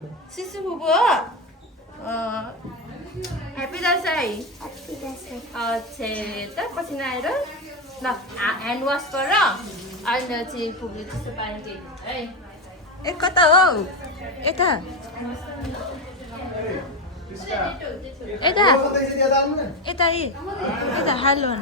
Sisu bubu. Happy Dashain. Happy Dashain. त पसिना आएर ल ह्यान्ड वास गर अनि चाहिँ पुग्यो त्यस्तो पाइन्छ है. ए कता हो यता यता यता यता हेलो न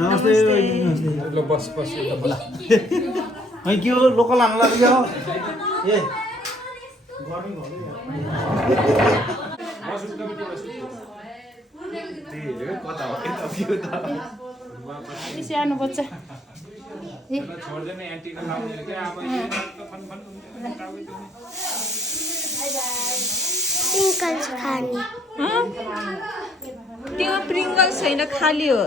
नमस्ते ल बस बस के हो लोकल हाल्नु लाग्यो ए सानो बच्चा Pickles खाने. त्यो प्रिङ्गल्स छैन खाली हो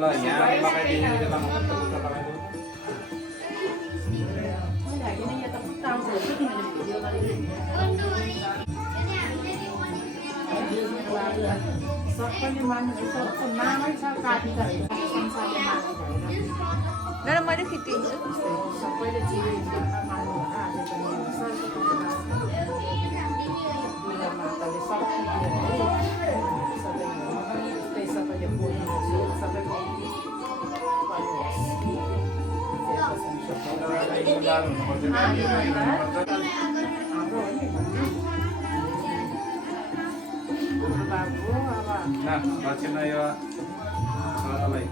ल यहाँ लगाइदिनु ल मैले खिचिदिन्छु दक्षिणा यो छोरालाई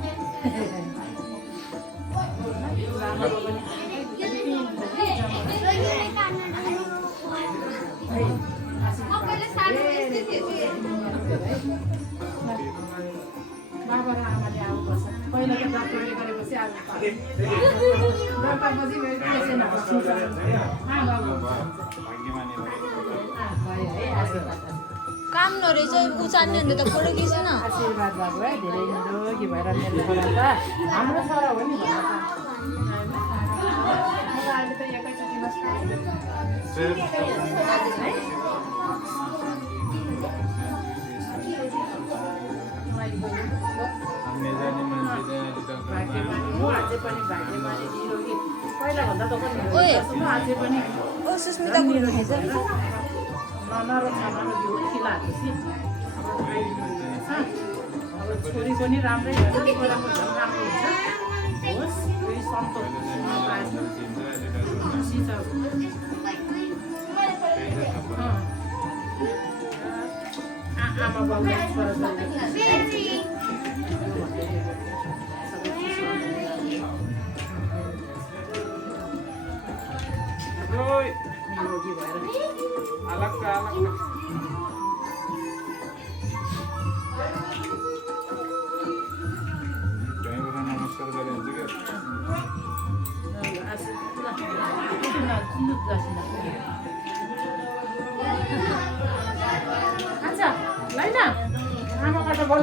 बाबा र आमाले आउनुपर्छ पहिला त डक्टरले गरेपछि काम नरहेछ उचाल्ने भने त फोटो खिच्नु न आशीर्वाद भएको है धेरै निरोगी भएर मेरो छोरा त हाम्रो छोरा हो नि अहिले त एकैचोटिमा अझै पनि भाग्यमानी निरोगी पहिलाभन्दा त अझै पनि ओ सुस्मिता गुरुङ हेर्छ नरोगी हो खिलाएपछि अब छोरी पनि राम्रै हुन्छ छोराको झन् राम्रो हुन्छ होस् यही सन्तोष खुसी छ आमा बाबु छोराछोरी निरोगी भएर अलग नमस्कार गरे हुन्छ क्या अच्छा लाइना आमाबाट बोल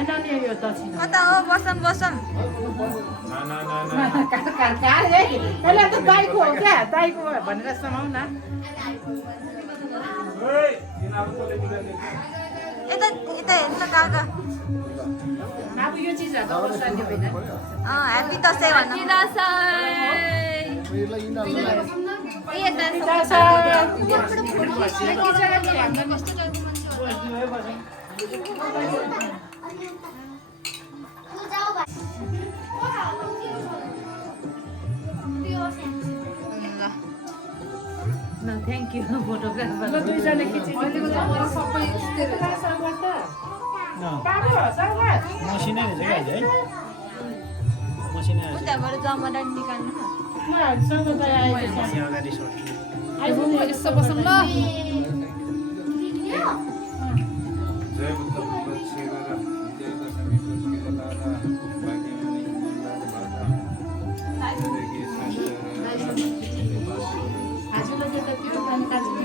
होइन नि यो दक्षिण कता हो बसम बसम पहिला त दाइको हो क्या दाइको भनेर समाउ न यता यता हेर्नु न काका अब यो चिजहरू त पर्सान्ने होइन ह्याप्पी दसैँ भन्नु थ्याङ्क यू फोटोग्राफर दुईजना खिचेको मसिनै रहेछ क्या है मसिनै उताबाट जमरा निकाल्नु अगाडि यसो बसौँ ल जय बुद्ध बुद्ध सेवा विजय दशमी को लादा बाकी में हजुरले त त्यो पानी काट्नु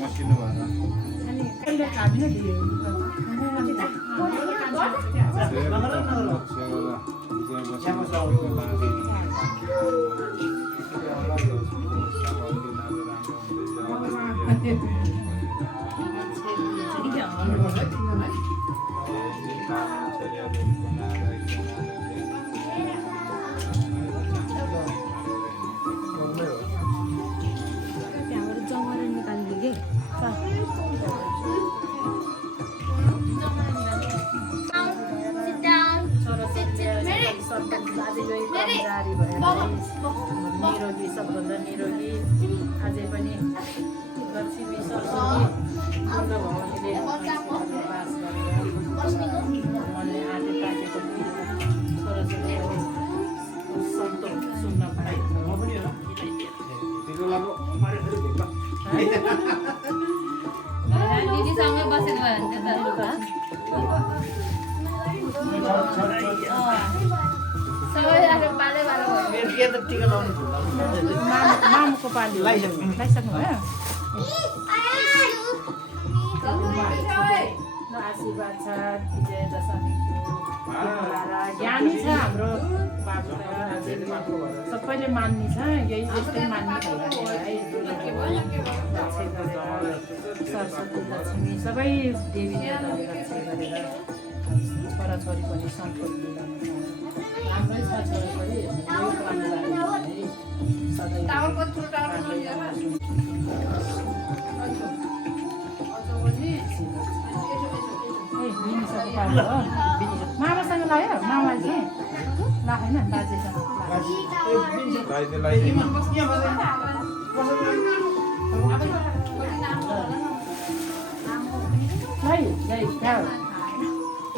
मसिनो निरोगी सबभन्दा निरोगी अझै पनि लक्ष्मी सरस्वती पूर्ण भवानीले बास गरेर मनले आँटे पाकेको सरस्वती सन्तोष सुन्न पाए दिदीसँगै बसेको भयो भने सबै आएर पालै पालो भयो मामुको पाली लगाइसक्नु भयो आशीर्वाद छ विजय दशमीको ज्ञानी छ हाम्रो बाबु सबैले मान्ने छ यही यस्तै मान्ने सरस्वती लक्ष्मी सबै देवी देवताले रक्षा गरेर छोराछोरी पनि सन्तोष दिलाउनु राम्रै छ छोराछोरी सधैँ मामासँग लाग्यो मामा चाहिँ लागेन बाजेसँग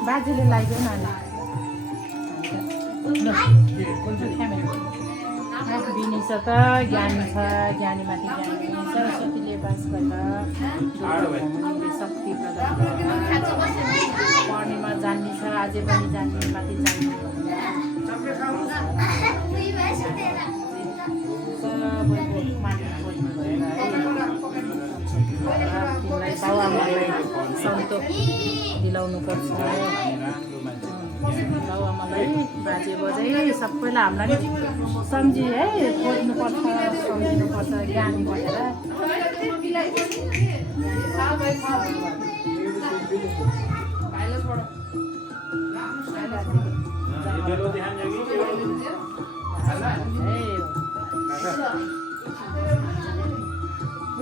बाजेले लगाइदियो नानी बिनी छ त ज्ञानी छ ज्ञानीमाथि ज्ञानी सरस्वतीले बास गरेर शक्ति प्रदान पढ्नेमा जान्ने छ अझै पनि जान्ने माथि जान्ने तिमीलाई बाबुआमालाई सन्तोष दिलाउनुपर्छ बाबुआमालाई बाजे बजै सबैलाई हामीलाई सम्झि है खोज्नुपर्छ सम्झिनुपर्छ ज्ञान भएर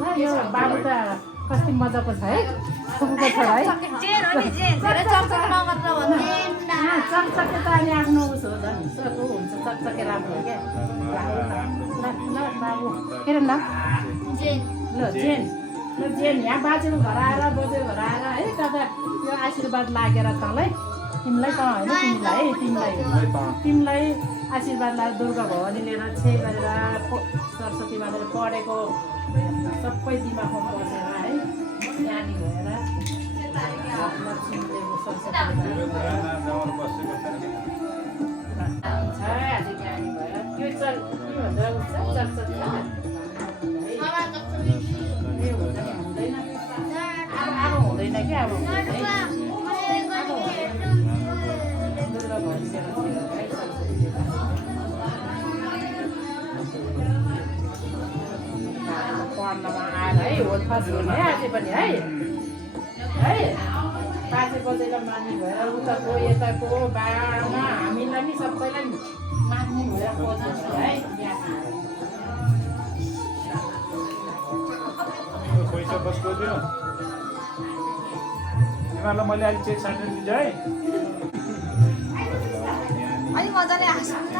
ल यो बाबु त कति मजाको छ है फुपूको छोरा है चकचके त अनि आफ्नो उस हो झन् सको हुन्छ चकचके राम्रो हो क्या ल बाबु के अरे ल जेन ल जेन यहाँ बाजेको घर आएर बोजूको घर आएर है दादा यो आशीर्वाद लागेर तँलाई तिमीलाई त होइन तिमीलाई आशीर्वादलाई दुर्गा भवानीले रक्षै गरेर सरस्वती माताले पढेको सबै दिमागमा बसेर है ज्ञानी भएर लक्ष्मीले सरस्वती आज ज्ञानी भएर त्यो के भन्दा हुँदैन अब हुँदैन कि अब दुर्गा भवानीले पढ्नमा आएर है होल पास गर्ने अझै पनि है 5 बजेर मान्ने भएर उताको यताको बामा हामीलाई नि सबैलाई मान्ने भएर पढ्दैछ है पैसा कसको थियो तिमीहरूलाई मैले अहिले चेक साट्न दिन्छु है अलि मजाले हाँस्नु न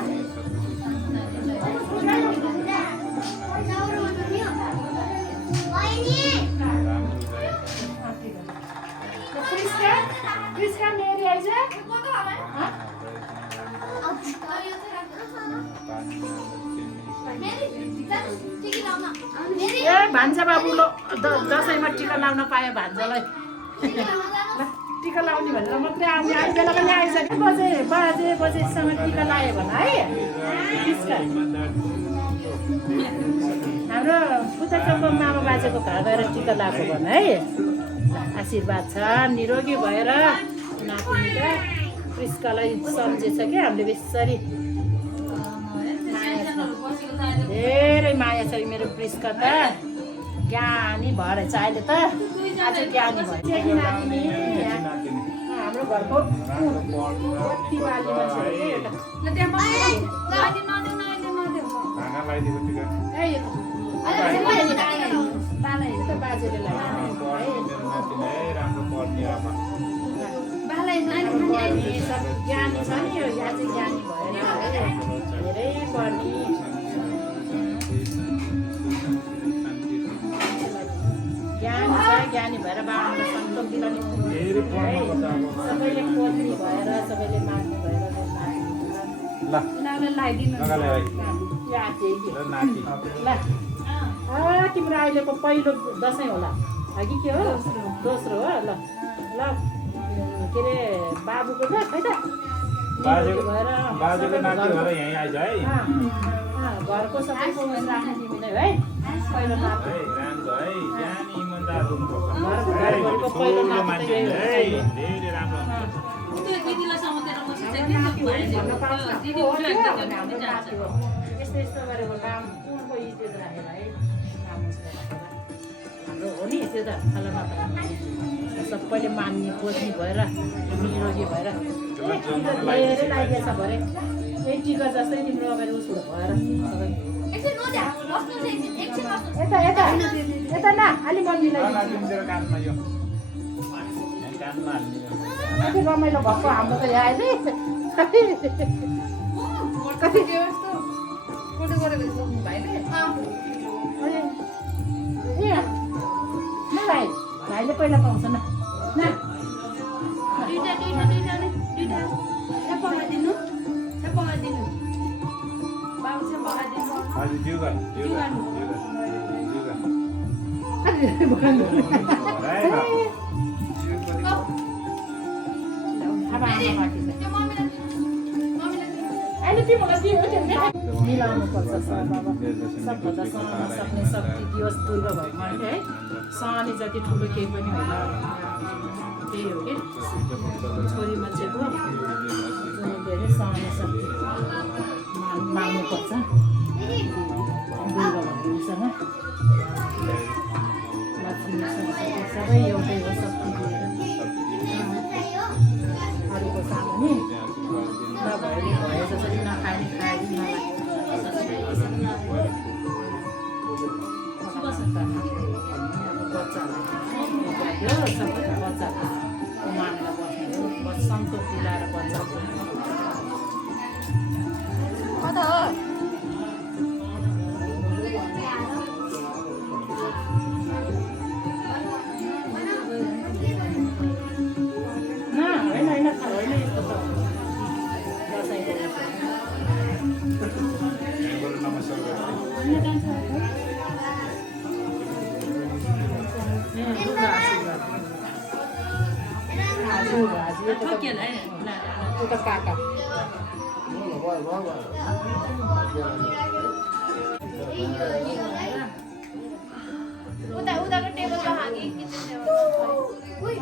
Priska मेरी आइज ए भान्जा बाबु दसैँमा टिका लाउन पायो भान्जालाई टिका लाउने भनेर मात्रै आउने आइ बेला पनि आइसक्यो बजेसम्म टिका लायो भने है हाम्रो पुतचोको मामा बाजेको घर गएर टिका लगाएको भने है आशीर्वाद छ निरोगी भएर नातिनीका प्रिस्कालाई सम्झेछ क्या हामीले बेसरी धेरै माया छ मेरो प्रिस्का त ज्ञानी भएर चाहिँ अहिले त आज ज्ञानी भयो हाम्रो घरको कति बाली बाजेले ज्ञानी छ नि यो यहाँ चाहिँ ज्ञानी भएर धेरै पढ्ने ज्ञानी छ ज्ञानी भएर बाबालाई सन्तोष दिलाउने सबैले खोज्ने भएर सबैले माग्ने भएर तिम्रो अहिलेको पहिलो दसैँ होला कि के हो दोस्रो हो ल ल के अरे बाबुको त खै त घरको सबैको राख्ने तिमीलाई है पहिलो घरको पहिलो यस्तो यस्तो गरेको काम कुनको इज्जत राखेर है हाम्रो हो नि त्यो त खालामा सबैले मान्ने खोज्ने भएर निरोगी भएर धेरै लागेछ भरे यही टिका जस्तै तिम्रो अगाडि उसो भएर यता यता यता न अलि मम्मीलाई कति रमाइलो भएको हाम्रो त यहाँ अहिले कति भाइले पहिला पाउँछ न मिलाउनु पर्छ सबभन्दा सहन सक्ने शक्ति दियोस् दुर्गा भगवान्ले है सहने जति ठुलो केही पनि होइन त्यही हो कि छोरी मान्छेको धेरै सहने शक्ति माग्नुपर्छ दुर्गा भगवान्सँग लक्ष्मी सरस्वती सबै एउटै हो शक्ति दिएर अरूको सामुने नभए भए जसरी नखाने खाएर सबैको बच्चाको मानेर बस्ने सन्तोष दिलाएर बच्चा होइन ठोकिएला है त्यो त काका उताको टेबलमा हागी किचन टेबल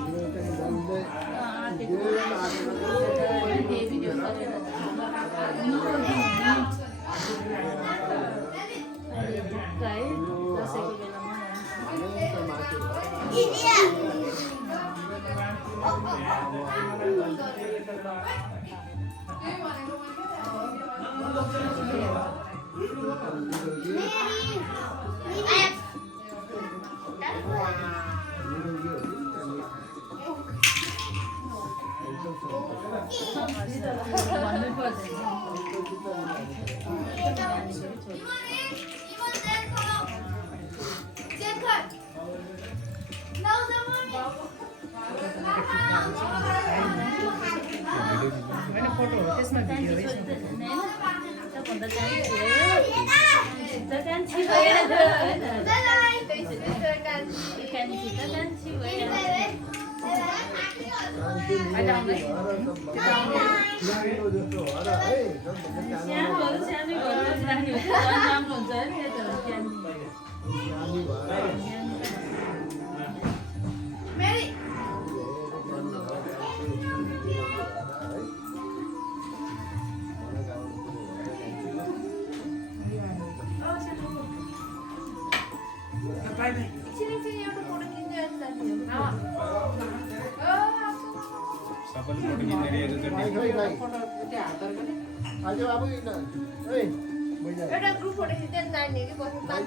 एउटा ग्रुप फोटो खिच्दै नानीहरू बस्नु पाँच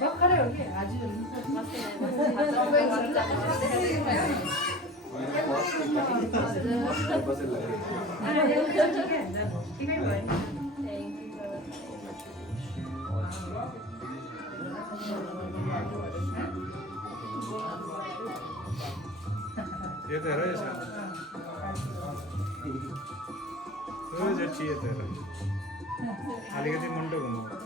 भर्खरै हो कि हजुर ये तो है ऐसा रोज अच्छी है तेरा अलिकति मुंडो घुमाओ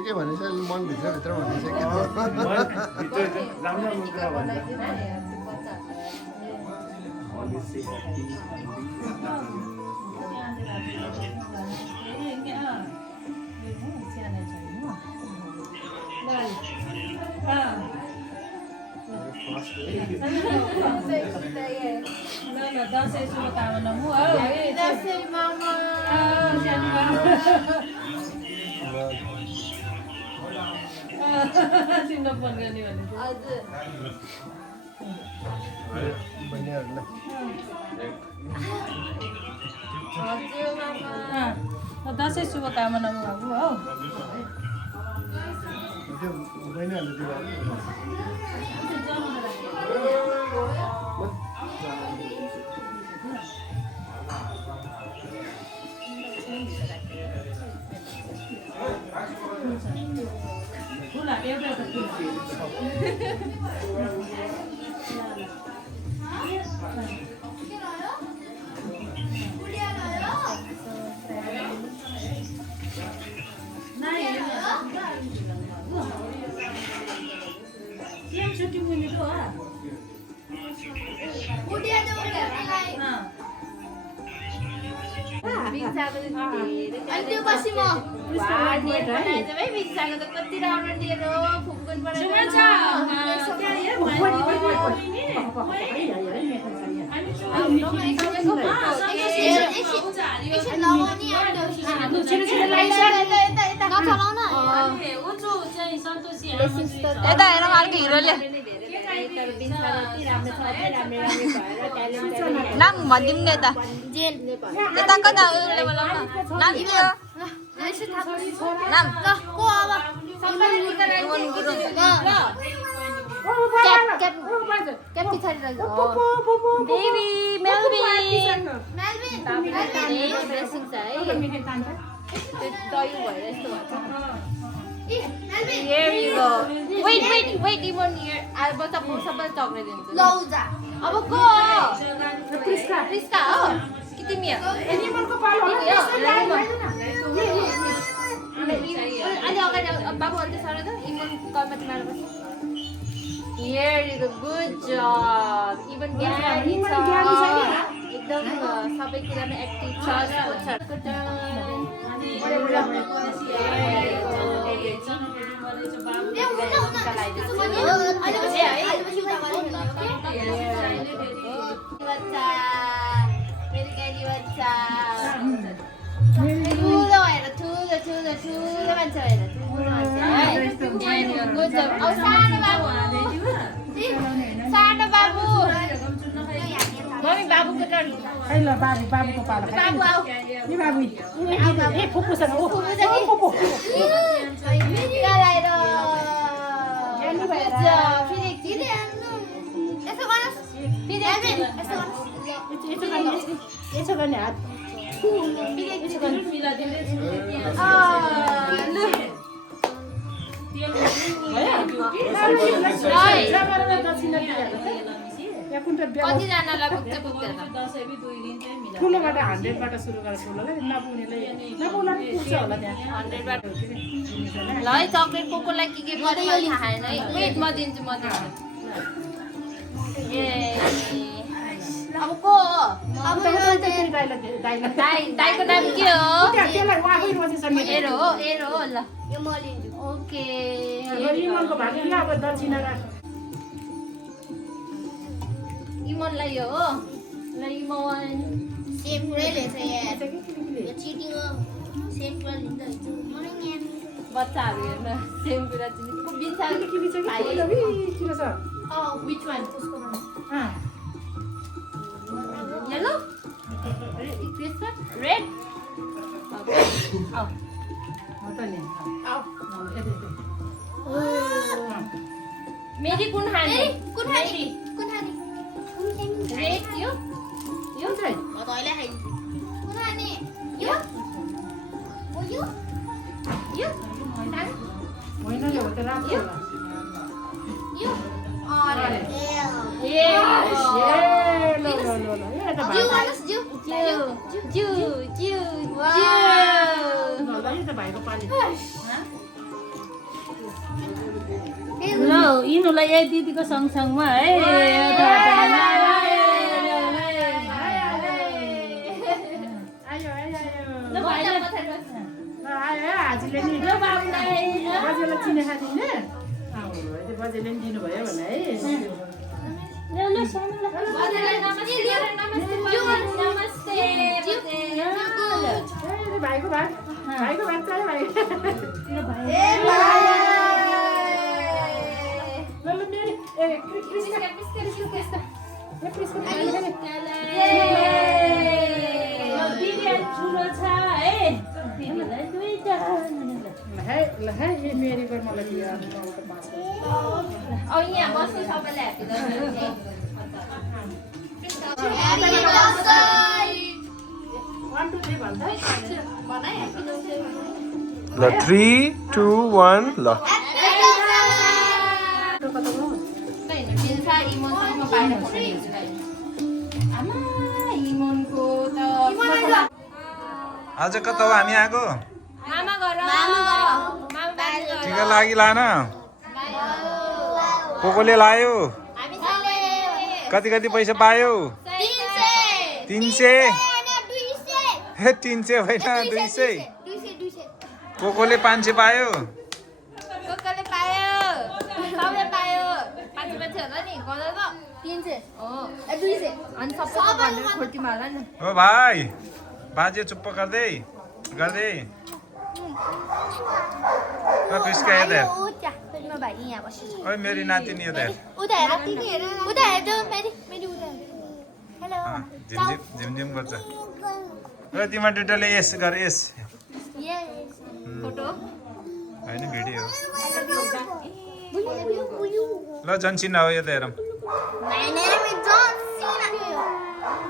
के भनेछ मन भित्र भनेछ के राम्रो मुद्रा भन्दा दसैँ शुभकामना मु हो दसैँ मामा तिम्रो फोन गर्ने भने हजुर हजुर मामा दसैँ शुभकामना मु बाबु हौ फुला एउटा त छुट्टी मुनि तो अनि त्यो पछि म बनाएछ है बिचाको त कति राम्रो दिएर फुक्कुन बनाएर यता हेर अर्को हिरोले नाम भनिदिउँ न यता यता कता उसले बोलाउन नाम के हो नाम क्या पछाडि रहेछ बेबी मेलबी ड्रेसिङ छ है दही भएर यस्तो भन्छ Here you go. Wait, even here. I was supposed to chocolate दिन्छु लौजा अब को प्रिस्का हो कि तिमी हो एनिमलको पालो होला अनि अगाडि बाबु अन्त सर त इमन कलमा तिमीहरु बस Here you go. Good job. Even ज्ञानी छ एकदम सबै कुरामा एक्टिभ छ स्पोर्ट्स सानो बाबु मम्मी बाबुको टर्न है ल बाबुको पालो बाबु आऊ नि बाबु ए फुपूसँग ओ फुपू गराएर ज्ञानी भएर यसो गर्ने हात कतिजनालाई पुग्छ पुग्दैन ठुलोबाट 100बाट सुरु गरेर ठुलोलाई नपुग्नेले नपुग्ला पुग्छ होला त्यहाँ 100बाट ल है चक्लेट कोकोलाई के गर्दै यो थाहा छैन है वेट म दिन्छु ए अब को अब त दाइको नाम के हो त्यसलाई उहाँकै रोजेसन एरो हो ल यो म लिन्छु ओके इमनको भाग के अब दक्षिणा इमनलाई यो हो ल इमन सेम पुरै लेछ यार यो चिटिङ हो सेम पुरै लिन्छ बच्चाहरू हेर्न सेम कुरा चिनी को बिचार which one yellow this one red okay मेरी कुन खाने red यो चाहिँ म तैले खाइ कुन खाने यो ओ यो होइन यो त राम्रो होला यो अरे ए ल यो त जिउ गर्नुस् जिउ जु ल यो त भाइको पाली ल यिनीहरूलाई यही दिदीको सँगसँगमा है हाजीले नि बजेलाई चिने खादिने बजेले नि दिनुभयो भने है भाइको भाग चाहिँ भाइ ठुलो छ है दिदीलाई दुईटा ल है यो मेरी पर मलाई दियो अब यहाँ बस्नु सबैलाई ह्यापी One, two, three भन्दा ल 3 2 1 ल आज कता हो हामी आएको टिका लागि लान कोकोले लायो कति पैसा पायो 300 हे 300 होइन 200 कोकोले 500 पायो सबले पायो 500 होला नि गर्दा त 300 हो 200 अनि सबै 140 मा होला नि ओ भाइ बाजे चुप्प गर्दै पिस्का इधर ओए मेरी नातिनी इधर झिमझिम गर्छ ओ तिम्रो दुईटाले यस गर यस फोटो होइन भिडियो ल जन्सिन हो यो त हेरौँ My name is John Cena.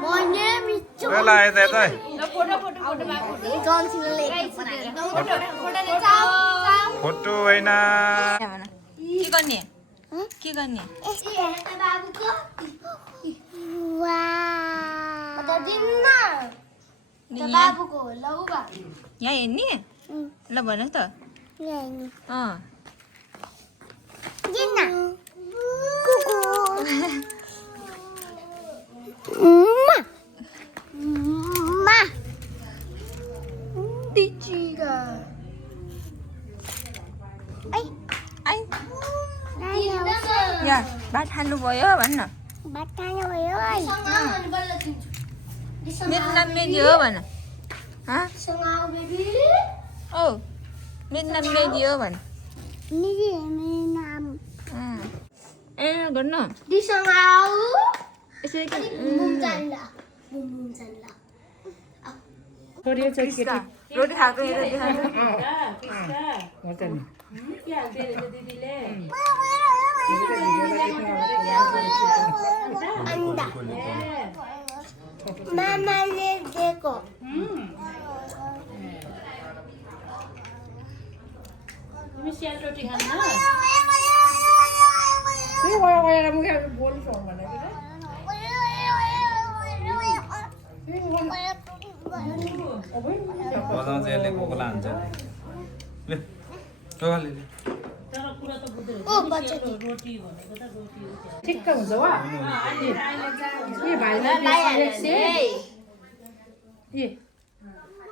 My name is John. ल यता यता John Cena लेखेर बनाएको फोटो होइन के गर्ने के गर्ने बाबुको वाह त दिन्न त बाबुको लौ बा यहाँ हेर्ने ल भन त अँ दिन्न कुकु मा दिचिगा आई यहाँ भात खानुभयो भन्न मेरो नाम मेजी हो भन ओ मेरो नाम मेजी हो भन ए गर्न यसरी छोडियो चाहिँ केटी रोटी खाएको हेरेर देखाएको हो त नि के हाल्दै रहेछ दिदीले मामाले दिएको तिमी सेलरोटी खान्न त्यही गएर मुखे बोल्छौ भनेको बजाउँछ यसले कोकोला हान्छ ले ले तर कुरा त बुझ्दै ओ बच्चा रोटी भनेको त रोटी हो ठिक्क हुन्छ वा ए भाइलाई ए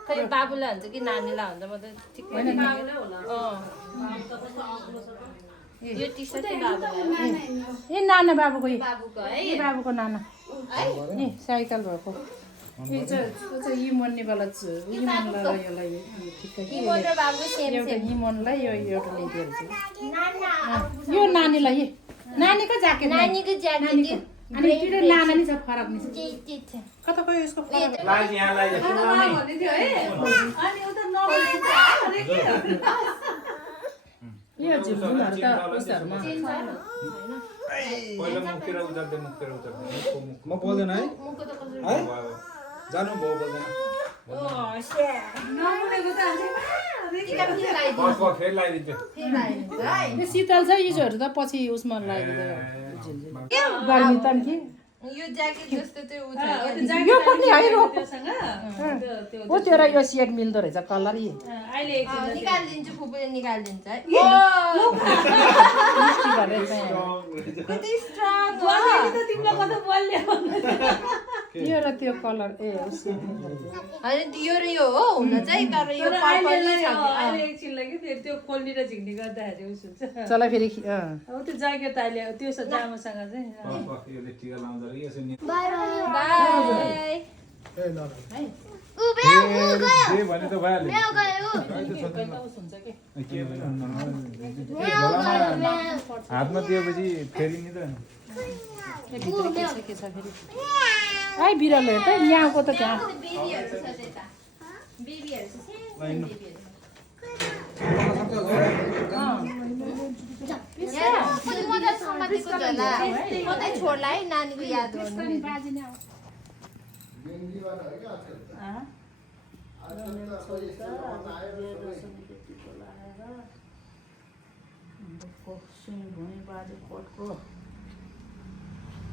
खै बाबुलाई हुन्छ कि नानीलाई हुन्छ म त ठिक यो टी सर्ट बाबुलाई ए नाना बाबुको बाबुको है ए बाबुको नाना ए साइकल भएको यो चाहिँ इमोन्नेवाला इमोनलाई यसलाई ठिक्क इमोन र बाबु सेम एउटा सेम इमोनलाई यो एउटा ल्याइदिएको छ यो नानीलाई नानीको ज्याकेट नानीको ज्याकेट अनि त्यो नाना नि छ फरक नि छ कता गयो यसको फरक लाइज यहाँ लाइज यो झुलहरू त उसहरुमा पहिला मुखेर उतार्दै म बोल्दैन है है जानु भयो बोल्दैन बस फेरि लगाइदिन्छु यो शीतल छ यिजोहरू त पछि उसमा लाग्यो गर्मी त नि यो ज्याकेट जस्तो त्यो उ छ यो पनि होइन ओ तेरो यो सेट मिल्दो रहेछ कलर यी अहिले निकालिदिन्छु फुपूले निकालिदिन्छ है मिस्टी गरेर चाहिँ कति स्ट्रङ हो तिम्रो कता बोल्ने यो र त्यो कलर ए उस हैन यो र यो हो हुन चाहिँ तर यो पर्पल नै छ अहिले एकछिन लागि त्यो खोल्ने र झिक्ने गर्दाखेरि उस हुन्छ चला फेरि अब त्यो ज्याकेट अहिले त्यो जामासँग चाहिँ यसले टिका लाउँदा रहेछ यसो नि बाइ जे भने त भइहाल्यो हातमा दिएपछि फेरि नि त ai बिरालो हेर त यहाँको त त्यहाँ बेबीहरु छ त्यता बेबीहरु छ सानो छोडला है नानीको याद गर्नु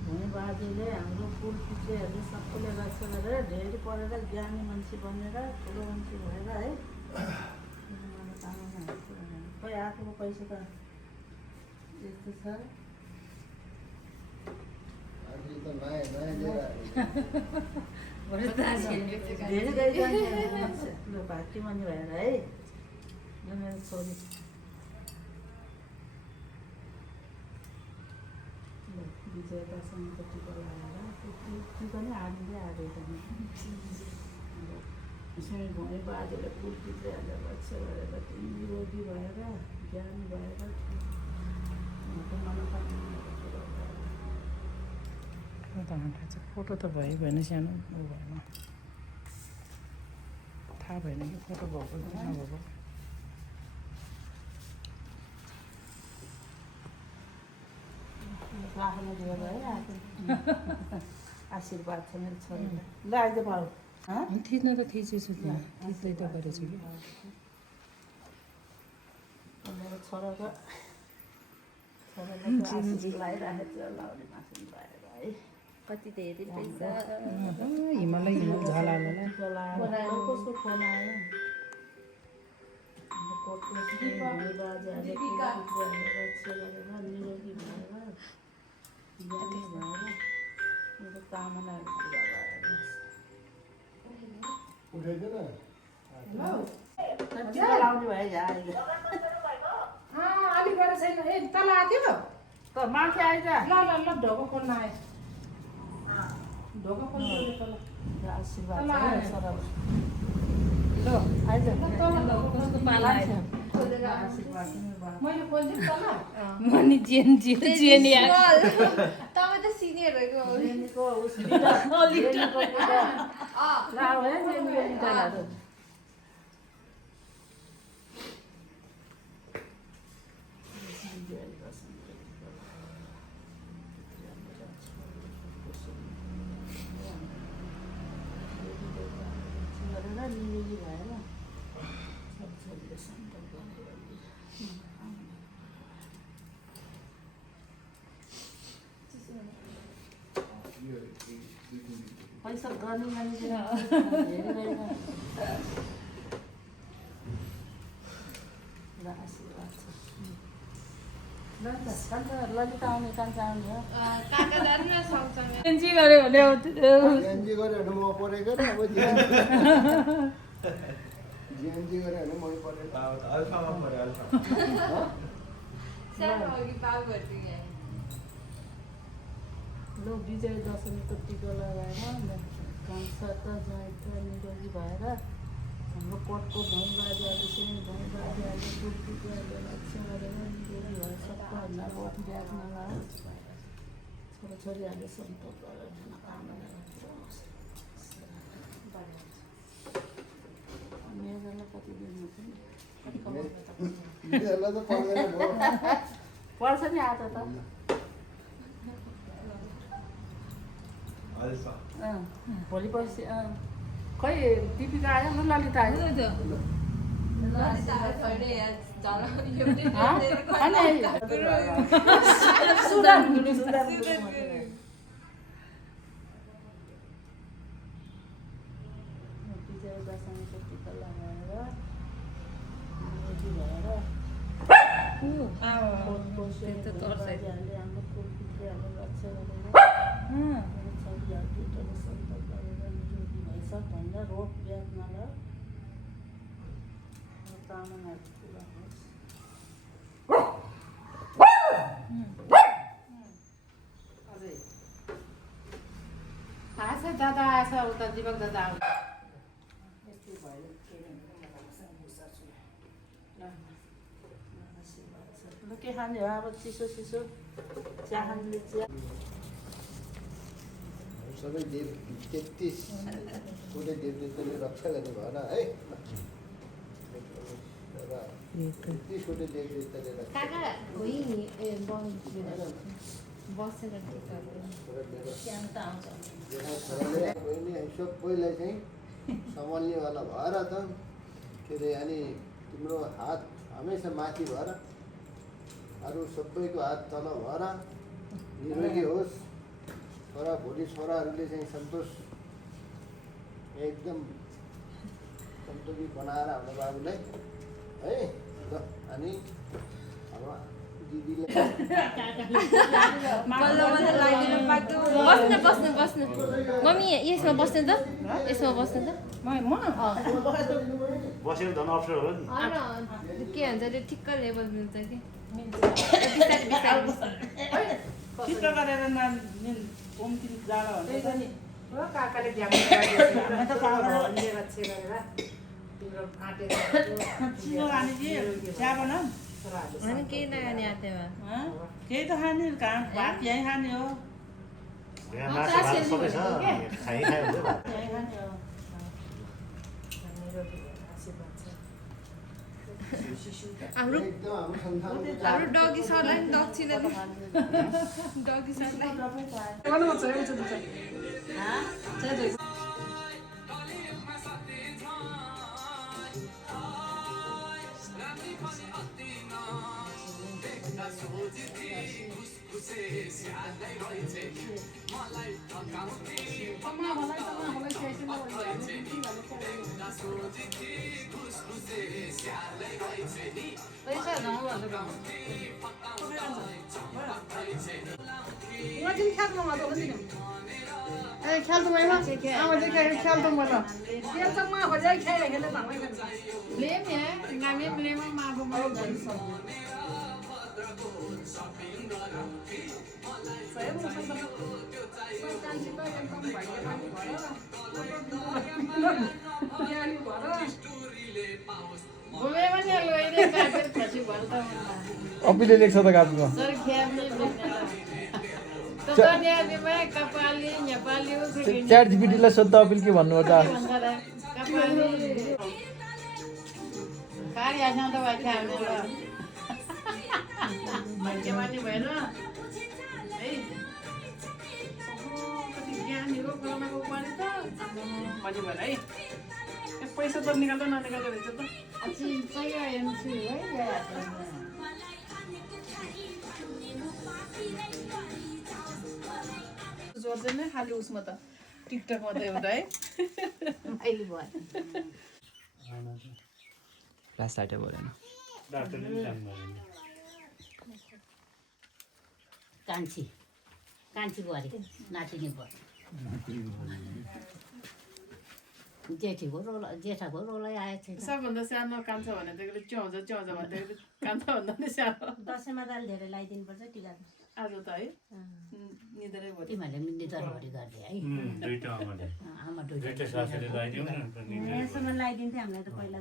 हुने बाजेले हाम्रो फुल पिछेहरूले सबैले रक्षा गरेर धेरै पढेर ज्ञानी मान्छे बनेर ठुलो मान्छे भएर है खै आफूको पैसा त यस्तो छ धेरै भाग्य मान्छे भएर है मेरो छोरी विजयतासँग टिका लगाएर टिका नै आधीले आएको यसरी भुइँ बाजेले फुल पित्रेहरूले रक्षा गरेर तिमी रोगी भएर ज्ञानी भएर फोटो त भयो भएन सानो ऊ भएन थाहा भएन कि फोटो भएको कि नभएको राख्नु दिएर है आशीर्वाद छ मेरो छोरीलाई ल आइज भाउ थिच्न त थिचेछु थिच्दै त गरेछु कि मेरो छोराको लगाइराखेको छ लाउने मासु पाएर है कति धेरै पैसा हिमालय झाल हालेर कसको फोन आयो बाजेहरूले निरोगी भएर मेरो कामनाहरू पुरा भएर लाउने भयो अलिक गएर छैन ए तल आएको त माथि आइज ल ढोका खोल्न आयो ढोका खोल्नु तल आशीर्वाद तल छ आयो। छोराको ल आइज तल कस्तो पाला आशीर्वाद छ मेरो बाबा मैले खोल्दिउँ तल मनी जेन यार तपाईँ त सिनियर भएको जेनीको उस जेनीको पुरा लाउ है जेनीको निकालहरू निरोगी भएर छोरीले सङ्कल्प पैसा गर्ने मान्छे हेरिरहेन र आशीर्वाद छ ल त कान्छ ललिता आउने कान्छ आउने हो काका जानु न सँगसँगै एनजी गरे भने जिएनजी गऱ्यो भने म परेको नि अब जिएनजी गऱ्यो भने मै परेको अल्फामा पऱ्यो अल्फा सानो अघि पाल गरिदिएँ ल विजय दशमीको टिका लगाएर कान्छ त ज्वाइँ त निरोगी भएर हाम्रो कोटको भाइ बाजेहरूले चाहिँ भाइ बाजेहरूले टुलटुकीहरूले लक्ष्य गरेर निरोगी भएर सबैभन्दा रोग ब्याज नलाओ छोराछोरीहरूले सन्तोष गरेर कामना मेजरलाई कति दिनु यसलाई त पर्दैन भयो पर्छ नि आज त अल्फा भोलि पर्सि खै दिपिका आयो न ललिता आयो विजय दशमीको टिका लगाएर निरोगी भएर बाजेहरूले हाम्रो कुलपित्रीहरूले रक्षा गरेर छोरीहरू सन्तोष गरेर निरोगी भई सबभन्दा रोग ब्याज नलाओ कामनाहरू पुरा होस् अझै आएछ दादा आएछ उता दिपक दादा आउँछ यस्तै भयो के गर्नु ल के खाने हो अब चिसो चिसो चिया खानेले चिया सबै देव 33 कुनै देवदेवताले रक्षा गर्ने भएन है 33 वटा देवदेवताले रक्षा काका होइ नि ए बसेर टिका सानो त आउँछ सबैलाई चाहिँ सम्हाल्नेवाला भएर त के अरे अनि तिम्रो हात हमेसा माथि भएर अरू सबैको हात तल भएर निरोगी होस् छोरा भोलि छोराहरूले चाहिँ सन्तोष एकदम सन्तोषी बनाएर हाम्रो बाबुलाई है ल अनि अब दिदीले बस्नु बस्नु बस्नु मम्मी यसमा बस्नु त यसमा बस्नु त बसेर धन अप्ठ्यारो हो नि होइन के भन्छ त्यो ठिक्क लेभल मिल्छ कि बिस्तारै बिस्तारै चित्त गरेर उम्ति जाडो हुन्छ नि काकाले बिहान त काकाले रक्षा गरेर तिम्रो काटेर चिनो खाने कि चिया बनाऊ होइन केही नखाने हातेमा केही त खाने भात यहीँ खाने हो यहाँ मासु भात सबै छ खाइ खाइ हुन्छ भात यहीँ खाने हो निरोगी आशीर्वाद छ हाम्रो एकदम हाम्रो संसारमा हाम्रो डगी सरलाई नि दक्षिणा दि डगी सरलाई अपिले लेख्छ त कापीमा च्याट जिपिटीलाई सोध्दा अपिल के भन्नुपर्छ पैसा त निकाल्दा ननिकाल्दो रहेछ त जोड्दैन खालि उसमा त टिकटक मात्रै हो त है अहिले भयो क्लास स्टार्टै भएन कान्छी बुहारी नातिनी भयो जेठीको रोलै आएको थियो सबभन्दा सानो कान्छ भने त च्याउँछ भन्दै कान्छ भन्दा नि सानो दसैँमा त अलि धेरै लगाइदिनुपर्छ टिका आज त है निधरै भयो तिमीहरूले पनि निधरभरि गर्ने है आमा यसोमा लगाइदिन्थ्यो हामीलाई त पहिला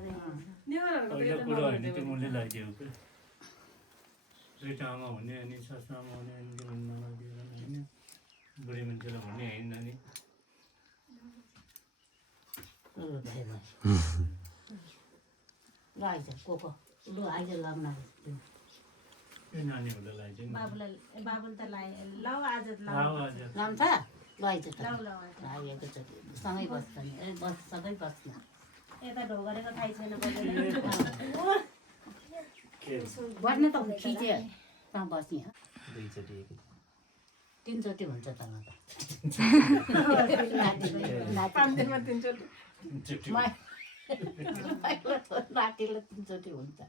दुईटा आमा हुने अनि सासु आमा हुने अनि बुढी मान्छेलाई भन्ने होइन नि ल आइज को लु आइज लाउन नानीहरूलाई लगाइदिउँ बाबुले त लाउ आज लान्छ ल आइज त लागेको छ सँगै बस्छ नि सँगै बस्न यता ढौ गरेको थाहै छैन बस्ने त खिचे कहाँ बस्ने तिनचोटि हुन्छ त नातिले तिनचोटि हुन्छ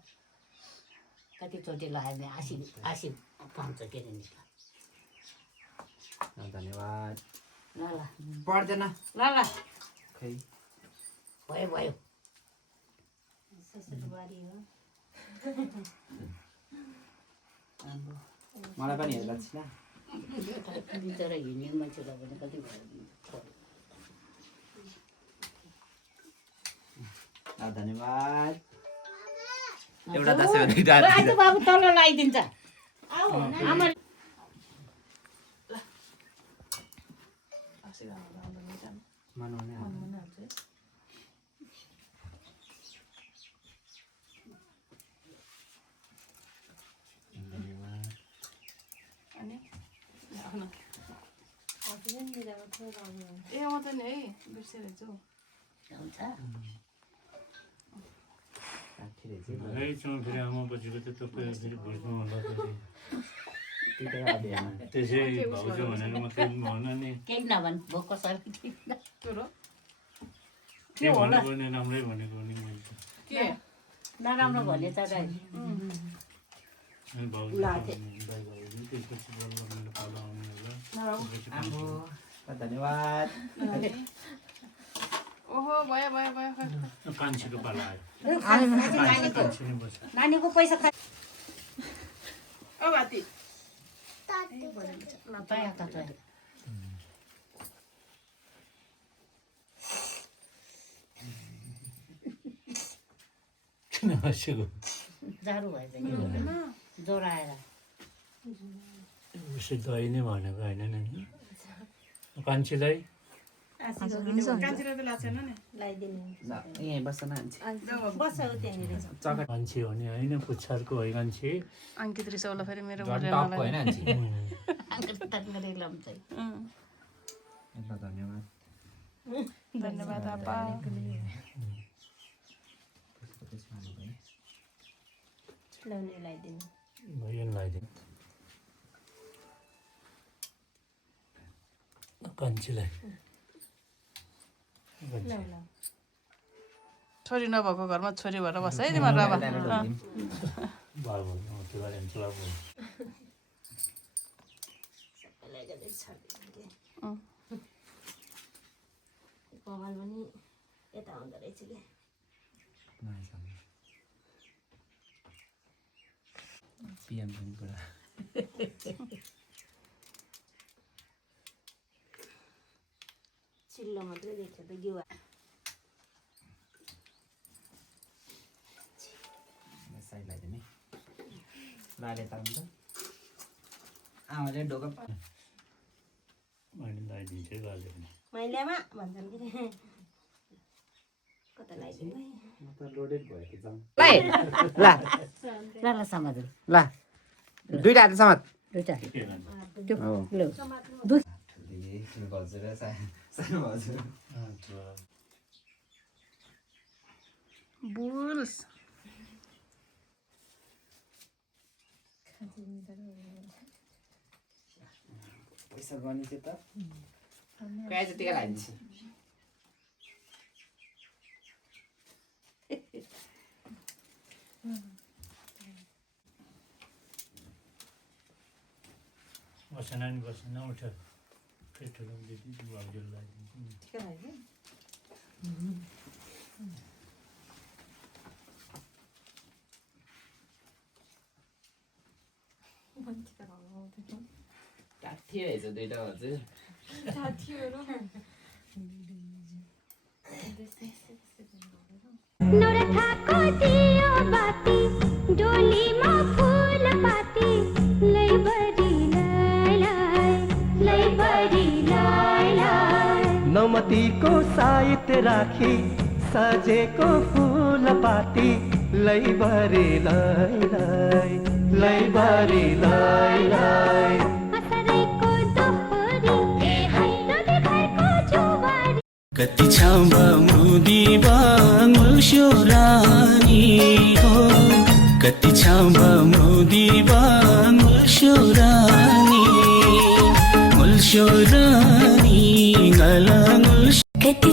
कतिचोटि लगायो भने आसी पाउँछ के अरे धन्यवाद ल ल पढ्दैन ल ल खै भयो ससुरबारी हो मलाई पनि हेर्दा छिना बिचरा हिँड्ने मान्छेलाई पनि कति भयो धन्यवाद एउटा दसैँ भने आज बाबु तल लगाइदिन्छ आमा मनाउने ए म त नि है बिर्सिरहेछु हुन्छ फेरि आमा बजीको त तपाईँ फेरि बुझ्नु होला त्यसै भाउजू भनेर मात्रै भन नि केही नभन् भोकको सबै ठिक के भनेको नि राम्रै भनेको नि मैले के नराम्रो भने त भाउजू त्यसपछि बल्ल मेरो पालो आउने होला धन्यवाद ओहो भयो कान्छीको पालो आयो नानीको पैसा खा ओ भाती किन हाँसेको जाडो भएछ ज्वरो आएर उसै दही नै भनेको होइन नि कान्छीलाई कान्छीलाई त लाग्छ नि यहीँ बस्छ न मान्छे हो नि होइन पुच्छरको होइन मान्छे अङ्कित रिसाउला फेरि मेरो टपको होइन आन्छी धन्यवाद धन्यवाद आपा भइहाल्नु लगाइदिनु कान्छीलाई छोरी नभएको घरमा छोरी भएर बस्छ है तिमीहरू अब कपाल पनि यता हुँदो रहेछ कि पिएम पनि पुरा चिल्लो मात्रै देख्छ त गुवा साइड लगाइदिने लाले त हुन्छ आमाले ढोका मैले लगाइदिन्छ गाले पनि मैलामा भन्छन् कि कता लगाइदिनु म त लोडेड भयो कि जाउँ ल समाज ल दुईटा हात समात हजुर सानो हजुर बुल्स पैसा गर्ने चाहिँ त कहाँ जतिका लागिन्छ बसेन नि बसेन उठ फेरि ठुलो दिदी भाउजूले लगाइदिन्छु थियो हिजो दुईटा हजुर नौरथाको दियो बाती डोलीमा फूल पाती लैबरी लाई नौमतीको साइत राखी सजेको फूल पाती लैबरी लाई कति छाम्बा मुदी बाङ्गुल शोरानी हो कति छाम्बा मुदी बाङ्गुल शोरानी मुल शोरानी गला मुल कति